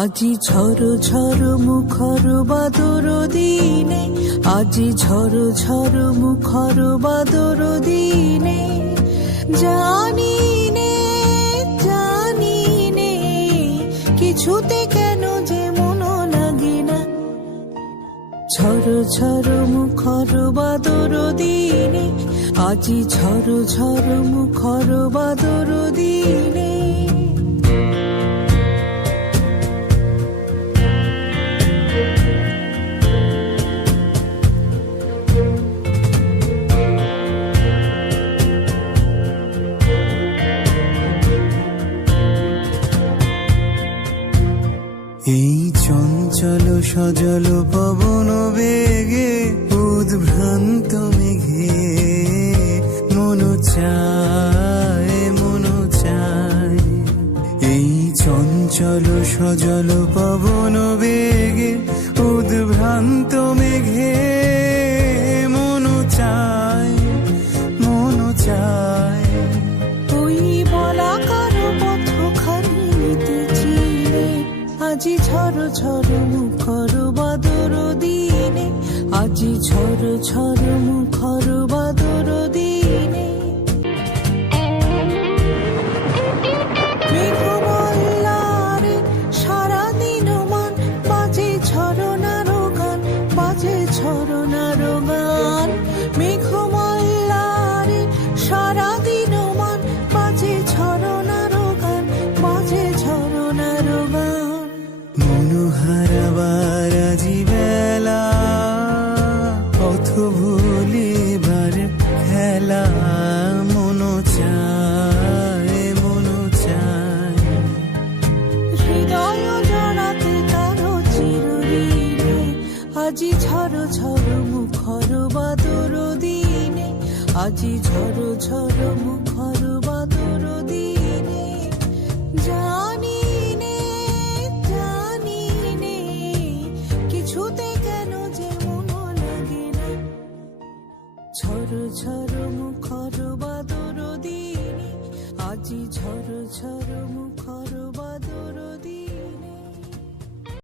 আজি ঝড় ঝড় মুখর বাদর দিনে, আজি ঝড় ঝড় মুখর বাদর দিনে, জানি নে কিছুতে কেন যে মন লাগে না। ঝড় ঝড় মুখর বাদর দিনে, আজি ঝড় ঝড় মুখর বাদর দিনে। এই চঞ্চল সজল পবন বেগে, উদ্ভ্রান্ত মেঘে মন চায় মন চায়। এই চঞ্চল সজল পবন বেগে, উদ্ভ্রান্ত মেঘে মন চায় মন চায়। ওই বলাকার পথখানি নিতেছি রে, আজি ঝড় ঝড় মুখর বাদর দিনে, আজি ঝড় ঝড় মুখর বাদর দিনে। মেঘমল্লারে সারাদিন মান বাজে ঝরনার গান, বাজে ঝরনার গান। মেঘমল্লারে সারাদিন মান বাজে ঝরনার গান, বাজে ঝরনার গান। মনোহারাবার আজি বেলা, পথ ভুলিবার খেলা, মন চায় মন চায়। হৃদয় জড়াতে কারো চিরঋণে, আজি ঝড় ঝড় মুখর বাদর দিনে, আজি ঝড় ঝড় মুখর বাদর দিনে। জানি নে কিছুতে কেন যে মন লাগে না। ঝড় ঝড় মুখর বাদর দিনে, আজি ঝড় ঝড় মুখর বাদর দিনে।